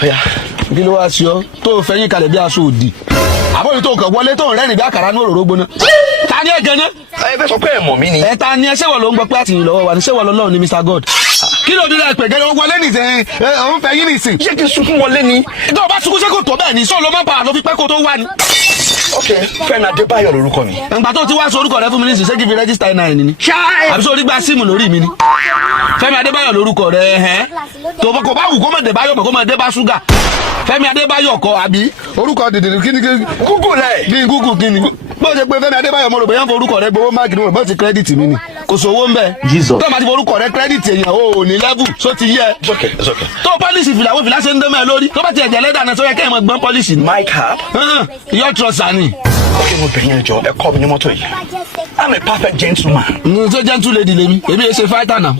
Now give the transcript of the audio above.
kí ló wá sí ọ tó fẹ̀yìn kalẹ̀ bí aṣọ òdì àbọ̀yìn tó kàn wọlé tó ń rẹ́rìn bí àkàrà ní òróró gbóná. ta ni ẹ gan-an. ẹ fẹ́ sọ pé ẹ mọ̀ mí ni. ẹ ta ni ẹ ṣẹ́wọ̀ ló ń gbọ́ pé àtìyìn lọ́wọ́ wa ni ṣẹ́wọ̀ lọ́wọ́ ni Mr. God. kí ló dé pé gẹ́gẹ́ wọlé nìsín òun fẹ̀yìn nìsín. ṣé kí n sunkún wọlé ni. tó o bá sunkún ṣé kò tó bẹ́ẹ̀ ni sọ́ọ́ ló máa bá a lọ fi pẹ́ kó tó wá ni. ok Fẹ́mi Adébáyọ̀ lorúkọ mi. ìgbà tó ti wá sọ orúkọ rẹ fún mi nísìnyí ṣé kí n fi rẹ́gísítà ẹ̀ ni. àbí sọ orí gba síìmù lórí mi ni. Fẹ́mi Adébáyọ̀ lorúkọ rẹ ẹ̀hẹ́n tó kò bá wù kó mọ̀ Adébáyọ̀ mọ̀ kó mọ̀ Adébá ṣúgà Fẹ́mi Adébáyọ̀ kọ àbí orúkọ dìdìrì kíni Google rẹ̀. kí ni Google kí ni bó ṣe pé Fẹ́mi Adébáyọ̀ mo rò bóyá ń forúkọ rẹ gbowó máàkì ni bó ti kírẹ́dìtì mi ni kò sówó ń bẹ tó o máa ti forúkọ rẹ kírẹ́dìtì èèyàn ò ní lẹ́bù só ti yẹ tó pọ́lísì fìlàwó fìlà ṣe ń dẹ́mẹ̀ lórí tó bá ti ẹ̀jẹ̀ lẹ́dà náà tó yẹ kẹ́hìn mọ̀ gbọ́n pọ́lísì ni. my cap. yọ trọ́sà ni. ok mo bẹ̀rẹ̀ yẹn jọ ẹ kọ́ mi ní mọ́tò yìí I'm a perfect gentleman. ṣé gentle lady lèmi èmi ẹ ṣe fighter náà.